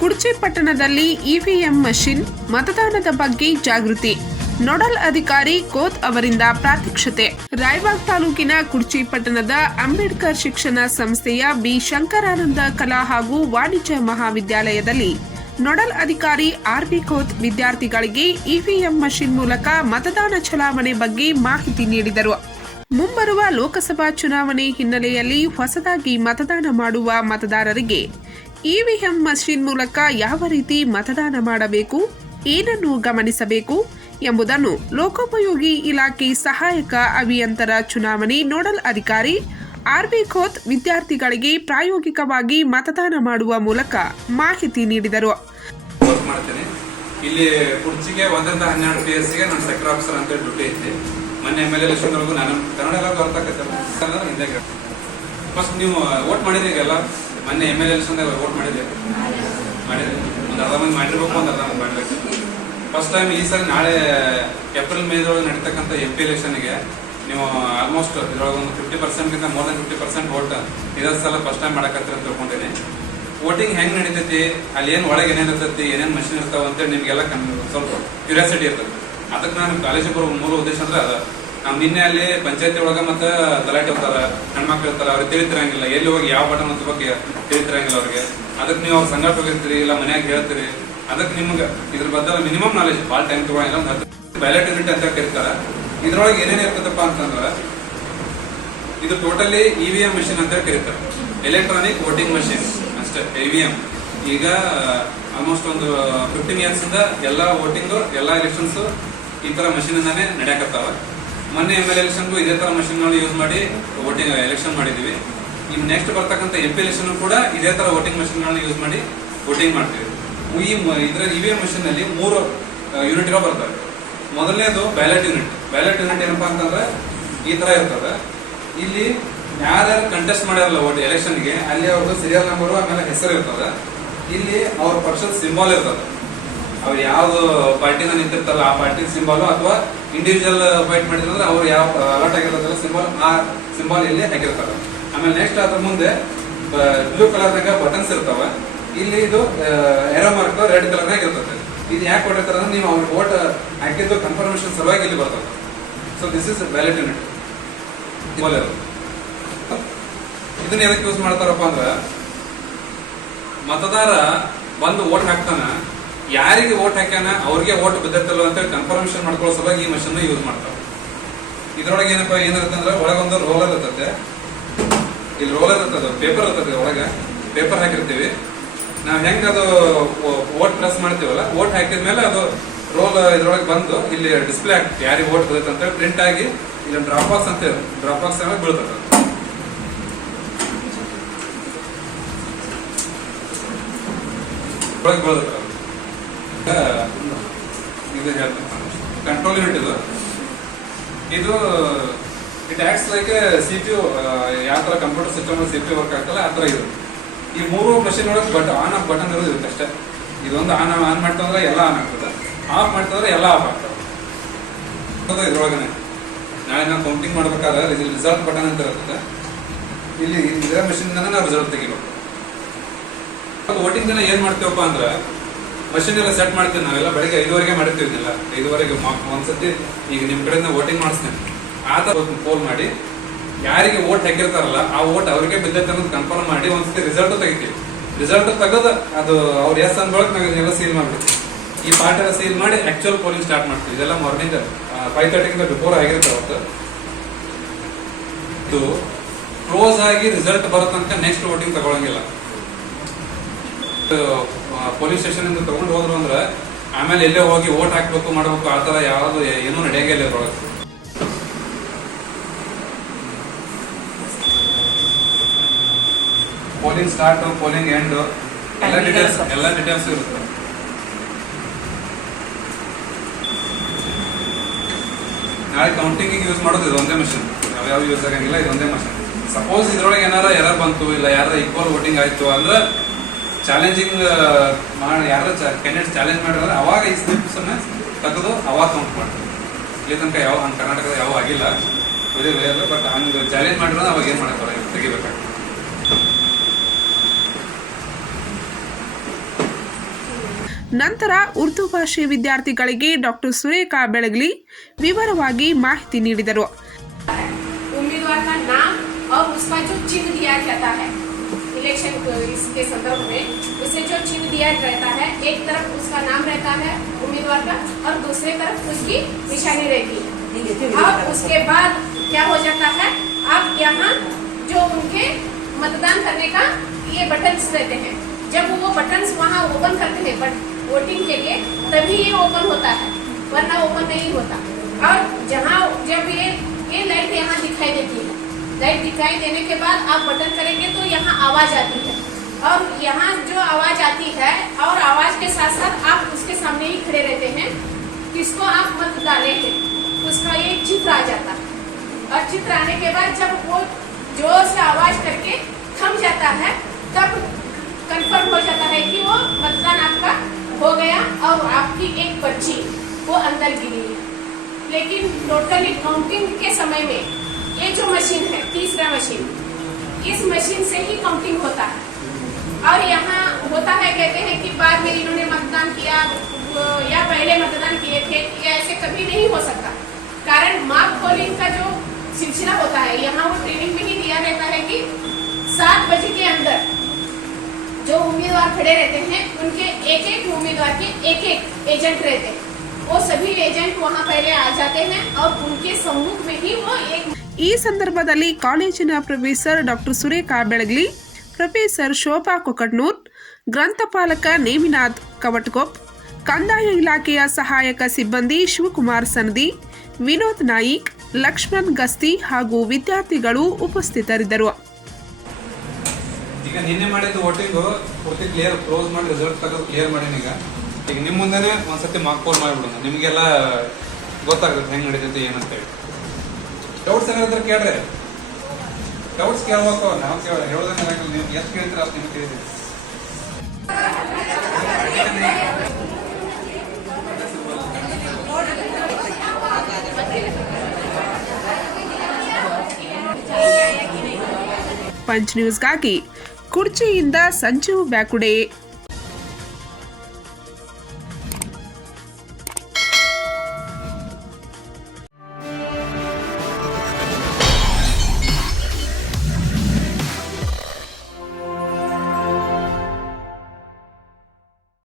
ಕುಡ್ಚಿ ಪಟ್ಟಣದಲ್ಲಿ EVM machine ಮತದಾನದ ಬಗ್ಗೆ ಜಾಗೃತಿ. ನೋಡಲ್ ಅಧಿಕಾರಿ ಕೋತ್ ಅವರಿಂದ ಪ್ರಾತ್ಯಕ್ಷತೆ. ರಾಯಬಾಗ್ ತಾಲೂಕಿನ ಕುರ್ಚಿ ಪಟ್ಟಣದ ಅಂಬೇಡ್ಕರ್ ಶಿಕ್ಷಣ ಸಂಸ್ಥೆಯ ಬಿ ಶಂಕರಾನಂದ ಕಲಾ ಹಾಗೂ ವಾಣಿಜ್ಯ ಮಹಾವಿದ್ಯಾಲಯದಲ್ಲಿ ನೋಡಲ್ ಅಧಿಕಾರಿ ಆರ್ ಬಿ ಕೋತ್ ವಿದ್ಯಾರ್ಥಿಗಳಿಗೆ ಇವಿಎಂ ಮಷಿನ್ ಮೂಲಕ ಮತದಾನ ಚಲಾವಣೆ ಬಗ್ಗೆ ಮಾಹಿತಿ ನೀಡಿದರು. ಮುಂಬರುವ ಲೋಕಸಭಾ ಚುನಾವಣೆ ಹಿನ್ನೆಲೆಯಲ್ಲಿ ಹೊಸದಾಗಿ ಮತದಾನ ಮಾಡುವ ಮತದಾರರಿಗೆ ಇವಿಎಂ ಮಷಿನ್ ಮೂಲಕ ಯಾವ ರೀತಿ ಮತದಾನ ಮಾಡಬೇಕು, ಏನನ್ನು ಗಮನಿಸಬೇಕು ಎಂಬುದನ್ನು ಲೋಕೋಪಯೋಗಿ ಇಲಾಖೆ ಸಹಾಯಕ ಅಭಿಯಂತರ ಚುನಾವಣೆ ನೋಡಲ್ ಅಧಿಕಾರಿ ಆರ್ ಬಿ ಖೋತ್ ವಿದ್ಯಾರ್ಥಿಗಳಿಗೆ ಪ್ರಾಯೋಗಿಕವಾಗಿ ಮತದಾನ ಮಾಡುವ ಮೂಲಕ ಮಾಹಿತಿ ನೀಡಿದರು. ಇಲ್ಲಿ ಕುರ್ಚಿಗೆ ಒಂದರಿಂದ ಹನ್ನೆರಡು ಪಿ ಎಸ್ಗೆ ನಾನು ಸೆಕ್ಟರ್ ಆಫೀಸರ್ ಅಂತ ಡ್ಯೂಟಿ ಐತಿ. ಮೊನ್ನೆ ಎಂ ಎಲ್ ಎಲೆಕ್ಷನ್ವರೆಗೂ ನಾನು ಕನ್ನಡ ಎಲ್ಲ ಬರ್ತಾಕತ್ತೆ ಹಿಂದೆ ಫಸ್ಟ್ ನೀವು ವೋಟ್ ಮಾಡಿದ್ರಿ ಈಗೆಲ್ಲ ಮೊನ್ನೆ ಎಂ ಎಲ್ ಎಲೆಕ್ಷನ್ದಾಗ ವೋಟ್ ಮಾಡಿದ್ದೆ. ಮಾಡಿದ್ರು ಒಂದು ಅರ್ಧ ಮಂದಿ ಮಾಡಿರ್ಬೇಕು, ಒಂದು ಅರ್ಧ ಮಂದಿ ಮಾಡಬೇಕು. ಫಸ್ಟ್ ಟೈಮ್ ಈ ಸಲ ನಾಳೆ ಏಪ್ರಿಲ್ ಮೇದೊಳಗೆ ನಡೀತಕ್ಕಂಥ ಎಂ ಪಿ ಎಲೆಕ್ಷನ್ಗೆ ನೀವು ಆಲ್ಮೋಸ್ಟ್ ಇದ್ರೊಳಗೆ ಒಂದು fifty ಪರ್ಸೆಂಟ್ಗಿಂತ more than fifty percent vote ಇದೇ ಸಲ ಫಸ್ಟ್ ಟೈಮ್ ಮಾಡಕತ್ತೀರ ಅಂತ ತಿಳ್ಕೊಂಡಿನಿ ವೋಟಿಂಗ್ ಹೆಂಗೆ ನಡೀತೈತಿ, ಅಲ್ಲಿ ಏನು ಒಳಗೆ ಏನೇನು ಇರ್ತೈತಿ, ಏನೇನು ಮಷಿನ್ ಇರ್ತಾವ ಅಂತೇಳಿ ನಿಮಗೆಲ್ಲ ಕನ್ ಸ್ವಲ್ಪ ಕ್ಯೂರಿಯಾಸಿಟಿ ಇರ್ತದೆ. ಅದಕ್ಕೆ ನಾನು ಕಾಲೇಜಿಗೆ ಬರೋ ಮೂಲ ಉದ್ದೇಶ ಅಂದ್ರೆ ಅದ. ನಾವು ನಿನ್ನೆ ಅಲ್ಲಿ ಪಂಚಾಯತಿ ಒಳಗ ಮತ್ತ ತಲಾಟೆ ಹೋಗ್ತಾರ ಹೆಣ್ಮಕ್ಳು ಇರ್ತಾರ, ಅವ್ರಿಗೆ ತಿಳಿತಿರಂಗಿಲ್ಲ. ಎಲ್ಲಿ ಹೋಗಿ ಯಾವ ಬಟನ್ ಅಂತ ಬಗ್ಗೆ ತಿಳಿತಿರಂಗಿಲ್ಲ ಅವ್ರಿಗೆ. ಅದಕ್ಕೆ ನೀವು ಅವ್ರ ಸಂಘಟ ಹೋಗಿರ್ತೀರಿ, ಇಲ್ಲ ಮನ್ಯಾಗ ಹೇಳ್ತೀರಿ. ಅದಕ್ಕೆ ನಿಮ್ಗೆ ಇದ್ರ ಬಗ್ಗೆ ಮಿನಿಮಮ್ ನಾಲೆಜ್ ಭಾಳ ಟೈಮ್ ತಗೊಳಂಗಿಲ್ಲ ಒಂದು ಬ್ಯಾಲೆಟ್ ಯೂನಿಟ್ ಅಂತ ಕರೀತಾರ ಇದ್ರೊಳಗೆ ಏನೇನ್ ಇರ್ತದಪ್ಪ ಅಂತಂದ್ರ, ಇದು ಟೋಟಲಿ ಇವಿಎಂ ಮಷಿನ್ ಅಂತ ಕರೀತಾರೆ ಎಲೆಕ್ಟ್ರಾನಿಕ್ ವೋಟಿಂಗ್ ಮಷಿನ್ ಅಷ್ಟೇ ಇವಿಎಂ ಈಗ ಆಲ್ಮೋಸ್ಟ್ ಒಂದು ಫಿಫ್ಟೀನ್ ಇಯರ್ಸ್ ಇಂದ ಎಲ್ಲ ವೋಟಿಂಗ್ ಎಲ್ಲ ಎಲೆಕ್ಷನ್ಸ್ ಈ ತರ ಮಷಿನ್ ಇಂದಾನೆ ನಡೆಯಕತ್ತಾವ. ಮೊನ್ನೆ ಎಂ ಎಲ್ ಎಲೆಕ್ಷನ್ಗೂ ಇದೇ ತರ ಮಷಿನ್ ಯೂಸ್ ಮಾಡಿ ವೋಟಿಂಗ್ ಎಲೆಕ್ಷನ್ ಮಾಡಿದೀವಿ. ಇನ್ನು ನೆಕ್ಸ್ಟ್ ಬರ್ತಕ್ಕಂಥ ಎಂ ಪಿ ಎಲೆಕ್ಷನ್ ಕೂಡ ಇದೇ ತರ ವೋಟಿಂಗ್ ಮಷಿನ್ ಯೂಸ್ ಮಾಡಿ ವೋಟಿಂಗ್ ಮಾಡ್ತೀವಿ. ಈ ಮ- ಇ ವಿ ಮಷಿನ್ ಅಲ್ಲಿ ಮೂರು ಯೂನಿಟ್ಗಳು ಬರ್ತವೆ. ಮೊದಲನೇದು ಬ್ಯಾಲೆಟ್ ಯೂನಿಟ್ ಬ್ಯಾಲೆಟ್ ಯೂನಿಟ್ ಏನಪ್ಪಾ ಅಂತಂದ್ರೆ ಈ ತರ ಇರ್ತದೆ. ಇಲ್ಲಿ ಯಾರ್ಯಾರು ಕಂಟೆಸ್ಟ್ ಮಾಡ್ಯಾರಲ್ಲ ಒಟ್ಟು ಎಲೆಕ್ಷನ್ಗೆ ಅಲ್ಲಿ ಅವ್ರದ್ದು ಸೀರಿಯಲ್ ನಂಬರು ಆಮೇಲೆ ಹೆಸರು ಇರ್ತದೆ. ಇಲ್ಲಿ ಅವ್ರ ಪಕ್ಷದ ಸಿಂಬಾಲ್ ಇರ್ತದೆ. ಅವ್ರು ಯಾವ್ದು ಪಾರ್ಟಿನ ನಿಂತಿರ್ತಾರಲ್ಲ ಆ ಪಾರ್ಟಿ ಸಿಂಬಾಲು ಅಥವಾ ಇಂಡಿವಿಜುವಲ್ ಫೈಟ್ ಮಾಡಿದ್ರೆ ಅವ್ರು ಯಾವ ಅಲರ್ಟ್ ಆಗಿರೋದಲ್ಲ ಸಿಂಬಾಲ್ ಆ ಸಿಂಬಾಲ್ ಇಲ್ಲಿ ಹಾಕಿರ್ತಾರೆ. ಆಮೇಲೆ ನೆಕ್ಸ್ಟ್ ಅದ್ರ ಮುಂದೆ ಬ್ಲೂ ಕಲರ್ನಾಗ ಬಟನ್ಸ್ ಇರ್ತಾವೆ. ಇಲ್ಲಿ ಇದು ಎರೋ ಮಾರ್ಕ್ ರೆಡ್ ಕಲರ್ನಾಗ ಇರ್ತದೆ. ಇದು ಯಾಕೆ ಕೊಟ್ಟಿರ್ತಾರೆ ಅಂದ್ರೆ ನೀವು ಅವ್ರಿಗೆ ವೋಟ್ ಹಾಕಿದ್ದು ಕನ್ಫರ್ಮೇಶನ್ ಸಲುವಾಗಿ ಇಲ್ಲಿ ಬರ್ತದೆ. So this is valid unit ಇದನ್ನ ಎದಕ್ಕೆ ಯೂಸ್ ಮಾಡ್ತಾರಪ್ಪ ಅಂದ್ರೆ, ಮತದಾರ ಬಂದು ಓಟ್ ಹಾಕ್ತಾನ. ಯಾರಿಗೆ ಓಟ್ ಹಾಕ್ಯಾನ, ಅವ್ರಿಗೆ ಓಟ್ ಬಿದ್ದತ್ತಲ್ಲ ಅಂತ ಕನ್ಫರ್ಮೇಶನ್ ಮಾಡ್ಕೊಳ್ಳೋ ಸಲುವಾಗಿ ಈ ಮಷಿನ್ ಯೂಸ್ ಮಾಡ್ತಾರೆ ಇದ್ರೊಳಗೆ ಏನಪ್ಪ ಏನಿರುತ್ತೆ ಅಂದ್ರೆ ಒಳಗೊಂದು ರೋಲರ್ ಇರ್ತದೆ ಇಲ್ಲಿ ರೋಲರ್ ಇರ್ತದೆ ಪೇಪರ್ ಇರ್ತದೆ ಒಳಗೆ. ಪೇಪರ್ ಹಾಕಿರ್ತೀವಿ. ನಾವು ಹೆಂಗ ಅದು ಓಟ್ ಪ್ರೆಸ್ ಮಾಡ್ತೀವಲ್ಲ ಓಟ್ ಹಾಕಿದ್ಮೇಲೆ ಅದು ರೋಲ್ ಇದ್ರೊಳಗೆ ಬಂದು ಇಲ್ಲಿ ಡಿಸ್ಪ್ಲೇ ಆಗ್ತದೆ ಯಾರಿಗೆ ಓಟ್ ಬರುತ್ತೆ ಅಂತ ಪ್ರಿಂಟ್ ಆಗಿ ಇಲ್ಲಿ ಡ್ರಾಪ್ ಬಾಕ್ಸ್ ಅಂತ ಡ್ರಾಪ್ ಬಾಕ್ಸ್ ಆಮೇಲೆ ಬೀಳ್ತದೆ. ಒಳಗೆ ಇದು ಕಂಟ್ರೋಲ್ ಯೂನಿಟ್ ಇದು ಇದು it acts like C P U ಯಾವ ಥರ computer system C P work ಆಗ್ತಲ್ಲ, ಆ ಥರ ಇದು. ಈ ಮೂರು ಮಷಿನ್ ಒಳಗೆ ಬಟ್ ಆನ್ ಆಫ್ ಬಟನ್ ಇರೋದು ಇರುತ್ತೆ ಅಷ್ಟೇ. ಇದೊಂದು ಆನ್ ಆನ್ ಮಾಡ್ತಂದ್ರೆ ಎಲ್ಲ ಆನ್ ಆಗ್ತದೆ. ಆಫ್ ಮಾಡ್ತಂದ್ರೆ ಎಲ್ಲ ಆಫ್ ಆಗ್ತದೆ. ಇದ್ರೊಳಗನೆ. ನಾಳೆ ನಾವು ಕೌಂಟಿಂಗ್ ಮಾಡ್ಬೇಕಾದ್ರೆ ರಿಸಲ್ಟ್ ಬಟನ್ ಅಂತ ಇರುತ್ತೆ ಇಲ್ಲಿ, ಇದೇ ಮೆಷಿನ್ ನಾವು ರಿಸಲ್ಟ್ ತೆಗಿಬೇಕು. ವೋಟಿಂಗ್ ದಿನ ಏನು ಮಾಡ್ತೀವಪ್ಪ ಅಂದ್ರೆ ಮಷಿನ್ ಎಲ್ಲ ಸೆಟ್ ಮಾಡ್ತೀವಿ ನಾವೆಲ್ಲ ಬೆಳಗ್ಗೆ ಐದುವರೆಗೆ ಮಾಡಿರ್ತೀವಿ ಇದೆಲ್ಲ ಐದುವರೆಗೆ ಒಂದ್ಸತಿ ಈಗ ನಿಮ್ ಕಡೆಯಿಂದ ವೋಟಿಂಗ್ ಮಾಡಿಸ್ತೇನೆ. ಆ ತರ ಫೋನ್ ಮಾಡಿ, ಯಾರಿಗೆ ವೋಟ್ ಹಾಕಿರ್ತಾರಲ್ಲ, ಆ ವೋಟ್ ಅವ್ರಿಗೆ ಬಿದ್ದೈತೆ ಅನ್ನೋದು ಕನ್ಫರ್ಮ್ ಮಾಡಿ ಒಂದ್ಸತಿ ರಿಸಲ್ಟ್ ತೆಗಿತೀವಿ. ರಿಸಲ್ಟ್ ತೆಗೆದು ಅದು ಅವ್ರ ಎಸ್ ಅಂದ್ಬಳಕ್ ನಾವು ಇದನ್ನೆಲ್ಲ ಸೀಲ್ ಮಾಡ್ಬಿಡ್ತೀವಿ. ಈ ಪಾರ್ಟ್ ಎಲ್ಲ ಸೀಲ್ ಮಾಡಿ ಆಕ್ಚುಯಲ್ ಪೋಲಿಂಗ್ ಸ್ಟಾರ್ಟ್ ಮಾಡ್ತೀವಿ. ಇದೆಲ್ಲ ಮಾರ್ನಿಂಗ್ ಫೈವ್ ತರ್ಟಿಗಿಂತ ಬಿಫೋರ್ ಆಗಿರುತ್ತೆ ಅವತ್ತು. ಇದು ಕ್ಲೋಸ್ ಆಗಿ ರಿಸಲ್ಟ್ ಬರುತ್ತಂತ ನೆಕ್ಸ್ಟ್ ವೋಟಿಂಗ್ ತಗೊಳಂಗಿಲ್ಲ. ಪೊಲೀಸ್ ಸ್ಟೇಷನ್ ಇಂದ ತಗೊಂಡು ಹೋದ್ರು ಅಂದ್ರೆ ಆಮೇಲೆ ಎಲ್ಲೇ ಹೋಗಿ ಓಟ್ ಹಾಕ್ಬೇಕು ಮಾಡಬೇಕು ಆ ತರ ಯಾವ್ದು ಏನೂ ನಡೆಯಂಗಿಲ್ಲ ಇದ್ರೊಳಗೆ. ಪೋಲಿಂಗ್ ಸ್ಟಾರ್ಟ್ ಪೋಲಿಂಗ್ ಎಂಡ್ ಎಲ್ಲ ಡೀಟೇಲ್ಸ್ ಎಲ್ಲ ಡೀಟೇಲ್ಸ್ ಇರುತ್ತೆ. ನಾಳೆ ಕೌಂಟಿಂಗ್ ಯೂಸ್ ಮಾಡೋದು ಇದು ಒಂದೇ ಮಷಿನ್ ಯಾವ್ಯಾವ ಯೂಸ್ ಆಗಂಗಿಲ್ಲ ಇದು ಒಂದೇ ಮಷಿನ್ ಸಪೋಸ್ ಇದ್ರೊಳಗೆ ಏನಾರ ಎರರ್ ಬಂತು ಇಲ್ಲ ಯಾರ ಈಕ್ವಲ್ ವೋಟಿಂಗ್ ಆಯ್ತು ಅಂದ್ರೆ ಚಾಲೆಂಜಿಂಗ್ ಮಾಡಿ ಯಾರ ಕ್ಯಾಂಡಿಡೇಟ್ ಚಾಲೆಂಜ್ ಮಾಡಿದ್ರೆ ಅವಾಗ ಈ ಸ್ಲಿಪ್ಸ್ ತೆಗೆದು ಅವಾಗ ಕೌಂಟ್ ಮಾಡ್ತಾರೆ ಇಲ್ಲಿ ತನಕ ಯಾವ ಹಂಗೆ ಕರ್ನಾಟಕದ ಯಾವ ಆಗಿಲ್ಲ ವೆರಿ ರೇರ್ ಬಟ್ ಹಂಗೆ ಚಾಲೆಂಜ್ ಮಾಡಿದ್ರೆ ಅವಾಗ ಏನು ಮಾಡಕ್ಕೆ ತೆಗಿಬೇಕಾಗ್ತದೆ ನಂತರ ಉರ್ದು ಭಾಷೆ ವಿದ್ಯಾರ್ಥಿಗಳಿಗೆ ಡಾಕ್ಟರ್ ಸುರೇಖಾ ಬೆಳಗಲಿ ವಿವರವಾಗಿ ಮಾಹಿತಿ ನೀಡಿದರು उम्मीदवार का नाम और उसका जो चिन्ह दिया जाता है इलेक्शन इसके संदर्भ में उसे जो चिन्ह दिया रहता है एक तरफ़ उसका नाम रहता है उम्मीदवार का और दूसरे तरफ़ उसकी निशानी रहती है। और उसके बाद क्या हो जाता है? आप यहाँ जो उनके मतदान करने का ये बटन्स रहते हैं जब वो बटन्स वहाँ ओपन करते हैं बट वोटिंग के लिए तभी ये ओपन होता है वरना ओपन नहीं होता। और जहाँ जब ये ये लाइट यहाँ दिखाई देती है लाइट दिखाई देने के बाद आप बटन करेंगे तो यहाँ आवाज़ आती है। और यहाँ जो आवाज़ आती है और आवाज़ के साथ साथ आप उसके सामने ही खड़े रहते हैं। किसको आप मत डाले हैं उसका ये चित्र आ जाता। है और चित्र आने के बाद जब वो ज़ोर से आवाज़ करके थम जाता है, तब कंफर्म हो जाता है कि वो मतदान आपका हो गया और आपकी एक बच्ची वो अंदर गिरी। है लेकिन टोटली काउंटिंग के समय में ये जो मशीन है, तीसरा मशीन, इस मशीन से ही काउंटिंग होता है। और यहाँ होता है, कहते हैं कि बाद में इन्होंने मतदान किया या पहले मतदान किए थे, या ऐसे कभी नहीं हो सकता। कारण मार्क पोलिंग का जो सिलसिला होता है, यहाँ वो ट्रेनिंग में ही दिया रहता है कि सात बजे के अंदर जो उम्मीदवार खड़े रहते हैं, उनके एक एक उम्मीदवार के एक एक एजेंट रहते हैं। वो सभी एजेंट वहाँ पहले आ जाते हैं और उनके सम्मुख में ही वो एक ಈ ಸಂದರ್ಭದಲ್ಲಿ ಕಾಲೇಜಿನ professor doctor Surekha Belagli, professor Shobha Kokatnur ಗ್ರಂಥಪಾಲಕ Neminath Kavatkop ಕಂದಾಯ ಇಲಾಖೆಯ ಸಹಾಯಕ ಸಿಬ್ಬಂದಿ ಶಿವಕುಮಾರ್ ಸನದಿ, ವಿನೋದ್ ನಾಯಿಕ್, ಲಕ್ಷ್ಮಣ್ ಗಸ್ತಿ ಹಾಗೂ ವಿದ್ಯಾರ್ಥಿಗಳು ಉಪಸ್ಥಿತರಿದ್ದರು. ಈಗ ನಿನ್ನೆ ಮಾಡಿದ ವೋಟಿಂಗ್ ಪೂರ್ತಿ ಕ್ಲಿಯರ್ ಕ್ಲೋಸ್ ಮಾಡಿ ರಿಸಲ್ಟ್ ತೆಗೆದು ಕ್ಲಿಯರ್ ಮಾಡೀನಿ ಈಗ. ಈಗ ನಿಮ್ಮ ಮುಂದೆನೆ ಒಂದ್ಸತಿ ಮಾರ್ಕ್ ಫೋನ್ ಮಾಡಿಬಿಡೋಣ. ನಿಮಗೆಲ್ಲ ಗೊತ್ತಾಗುತ್ತೆ ಹೆಂಗ್ ನಡೀತೈತಿ, ಏನಂತೇಳಿ. ಡೌಟ್ಸ್ ಏನಾದ್ರು ಕೇಳ್ರಿ. ಡೌಟ್ಸ್ ಕೇಳ್ಬೇಕು. ನಾವು ಕೇಳ ಹೇಳೋದನ್ನ ನೀವು ಎಷ್ಟು ಕೇಳ್ತೀರ ಅಷ್ಟು ನೀವು ಕೇಳಿದ್ರಿ ಪಂಚ್ ನ್ಯೂಸ್ಗಾಗಿ ಕುರ್ಚಿಯಿಂದ ಸಂಜೀವ್ ಬ್ಯಾಕುಡೆ.